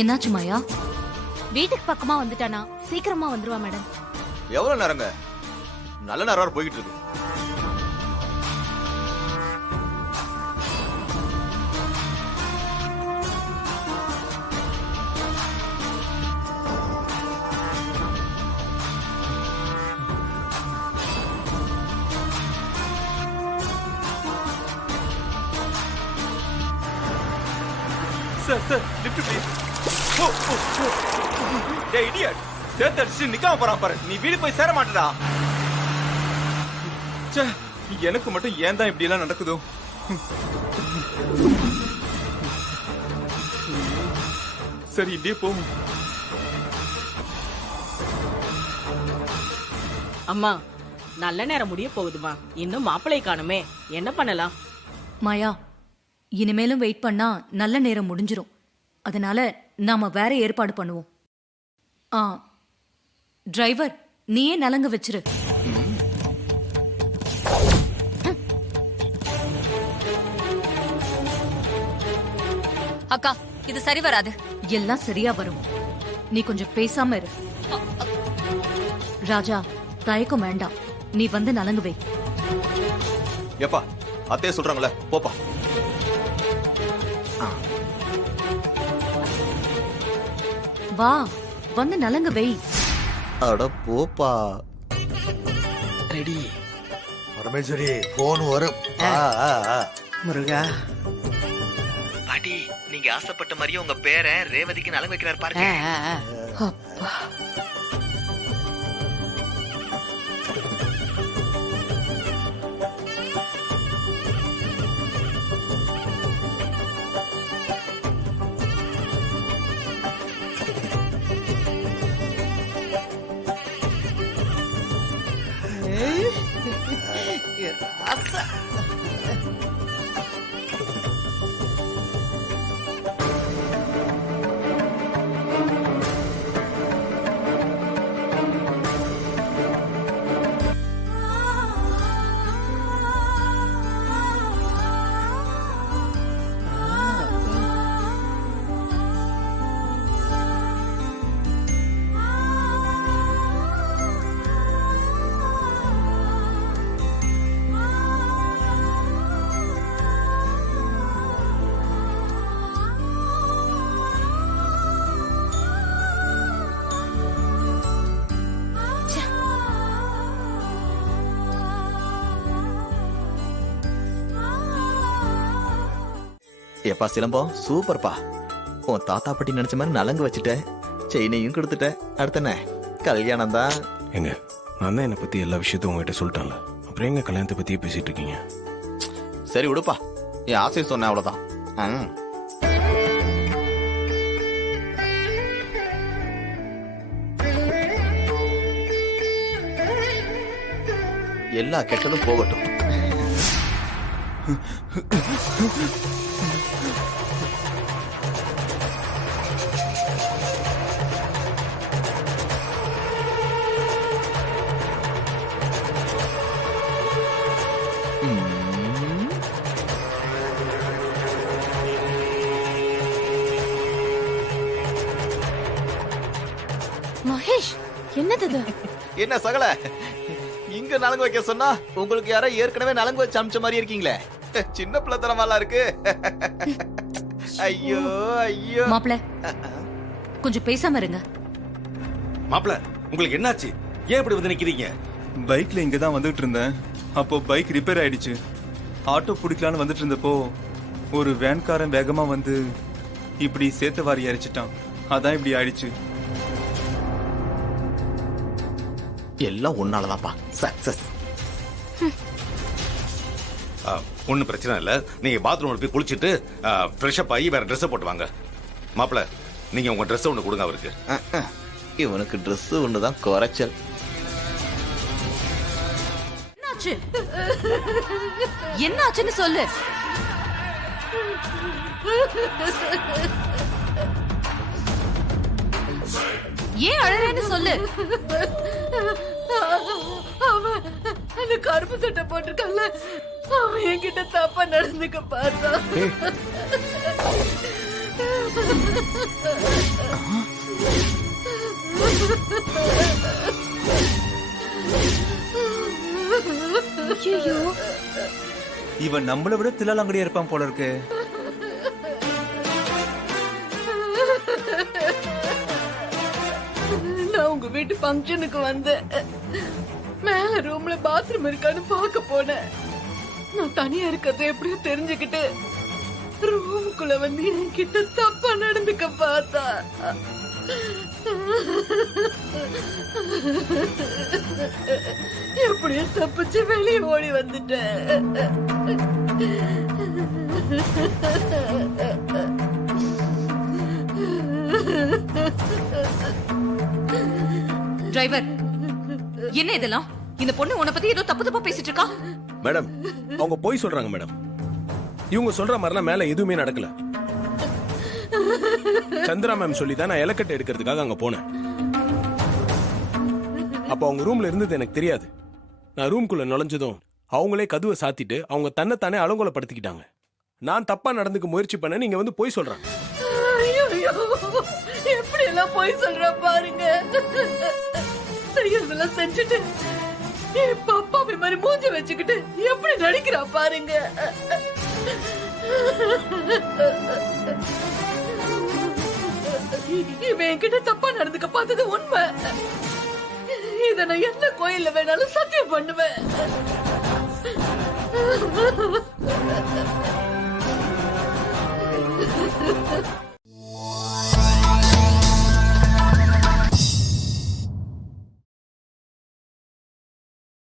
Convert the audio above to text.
என்னாச்சு மாயா? வீட்டுக்கு பக்கமா வந்துட்டானா, சீக்கிரமா வந்துருவா மேடம். எவ்வளவு நேரங்க? நல்ல நேரம் போய்கிட்டு இருக்கு. Sir lift please. டேய் இடியட், சேத்தடிச்சு நிக்காம போறான் பாரு. நீ வீடு போய் சேர மாட்டடா. ச்சே, எனக்கு மட்டும் ஏன் தான் இப்படி எல்லாம் நடக்குதோ? சரி இப்படியே போகும். அம்மா, நல்ல நேரம் முடிய போகுதுமா. இன்னும் மாப்பிளை காணுமே, என்ன பண்ணலாம்? மாயா, இனிமேலும் வெயிட் பண்ணா நல்ல நேரம் முடிஞ்சிரும். அதனால நாம வேற ஏற்பாடு பண்ணுவோம். டிரைவர், நீயே நலங்கு வச்சிரு. அக்கா, இது சரி வராது. எல்லாம் சரியா வரும். நீ கொஞ்சம் பேசாம இரு. ராஜா, தயக்கம் வேண்டாம். நீ வந்து நலங்கு வை. எப்பா அத்தையே சொல்றாங்களே, போப்பா. வா, வந்து நலங்கு வை. அட போப்பா. ரெடி. பரமேஸ்வரி போன் வரும். முருகா, பாட்டி, நீங்க ஆசைப்பட்ட மாதிரியே உங்க பேரன் ரேவதிக்கு நலங்கு வைக்கிறார் பாருங்க. அப்பா, எப்பா சிலம்பம், சூப்பர்ப்பா. உன் தாத்தா பட்டி நினைச்ச மாதிரி நலங்கு வச்சுட்ட, செயினையும் கொடுத்துட்ட. அடுத்தன கல்யாணம் தான். எங்க நான் தான் என்னை பத்தி எல்லா விஷயத்தையும் உங்ககிட்ட சொல்லிட்டான்ல, அப்புறம் எங்க கல்யாணத்தை பத்தியே பேசிட்டு இருக்கீங்க? சரி விடுப்பா, என் ஆசையை சொன்னேன், அவ்வளவுதான். எல்லா கெட்டதும் போகட்டும். மகேஷ், என்னது இது? என்ன சகல, இங்க நலங்கு வைக்க சொன்னா உங்களுக்கு யாரோ ஏற்கனவே நலங்கு வச்சு அமிச்ச மாதிரி இருக்கீங்களே. சின்ன பிள்ளைத்தனமாலாம் இருக்கு. ஐயோ ஐயோ. மாப்பிள, கொஞ்சம் பேசாம இருங்க. மாப்பிள, உங்களுக்கு என்னாச்சு? ஏன் இப்படி வந்து நிக்கிறீங்க? பைக்ல இங்க தான் வந்துட்டு இருந்தேன். அப்போ பைக் ரிப்பேர் ஆயிடுச்சு. ஆட்டோ பிடிக்கலான்னு வந்துட்டு இருந்தப்போ ஒரு வேன்காரன் வேகமா வந்து இப்படி சேத்த வாரி அரைச்சிட்டான். அதான் இப்படி ஆயிடுச்சு. எல்லாம் உன்னாலதான்ப்பா. சக்சஸ். ஒன்னும் பிரச்சனை இல்ல. நீங்க பாத்ரூம்ல போய் குளிச்சிட்டு ஃப்ரெஷ் அப் ஆகி வேற ட்ரெஸ் போட்டு வாங்க. மாப்பிள, நீங்க உங்க ட்ரெஸ் ஒண்ணு கொடுங்க அவருக்கு. இவனுக்கு ட்ரெஸ் ஒண்ணுதான் குறைச்சல். என்னாச்சு? என்னாச்சுன்னு சொல்லு. ஏன் அழறேன்னு சொல்லு. அவன் அந்த கருப்பு சட்டை போட்டிருக்கல, அவன் என்கிட்ட தப்பா நடந்துக்க பார்த்தா. ஐயோ, இவன் நம்மளை விட தில்லாலங்கடியா இருப்பான் போல இருக்கு. நான் உங்க வீட்டு ஃபங்க்ஷனுக்கு வந்தேன். மேல ரூம்ல பாத்ரூம் இருக்கான்னு பார்க்க போனேன். நான் தனியா இருக்கிறத எப்படியோ தெரிஞ்சுக்கிட்டு ரூமுக்குள்ள வந்து என்கிட்ட தப்பா நடந்துக்க பார்த்தா. எப்படியோ தப்பிச்சு வெளியே ஓடி வந்துட்டேன். டிரைவர், என்ன இதெல்லாம்? இந்த பொண்ணு உன்னை பத்தி ஏதோ தப்பு தப்பா பேசிட்டு இருக்கா. மேடம் அவங்க போய் சொல்றாங்க மேடம். இவங்க சொல்ற மாதிரிலாம் மேல எதுவுமே நடக்கல. சந்திரா மேம் சொல்லி தான் நான் இலக்கட்டை எடுக்கிறதுக்காக அங்க போனேன். அப்ப அவங்க ரூம்ல இருந்தது எனக்கு தெரியாது. நான் ரூம்குள்ள நுழைஞ்சதும் அவங்களே கதவை சாத்திட்டு அவங்க தன்னைத்தானே அலங்கோலப்படுத்திக்கிட்டாங்க. நான் தப்பா நடந்துக்க முயற்சி பண்ண நீங்க வந்து போய் சொல்றாங்க. எப்படி எல்லாம் போய் சொல்ற பாருங்க. செய்யறதெல்லாம் செஞ்சுட்டு இப்ப அப்பாவை மாதிரி மூஞ்ச வச்சுக்கிட்டு எப்படி நடிக்கிறா பாருங்க. இவன் என்கிட்ட தப்பா நடந்துக்க பார்த்தது உண்மை. இத நான் எந்த கோயில்ல வேணாலும் சத்தியம் பண்ணுவேன்.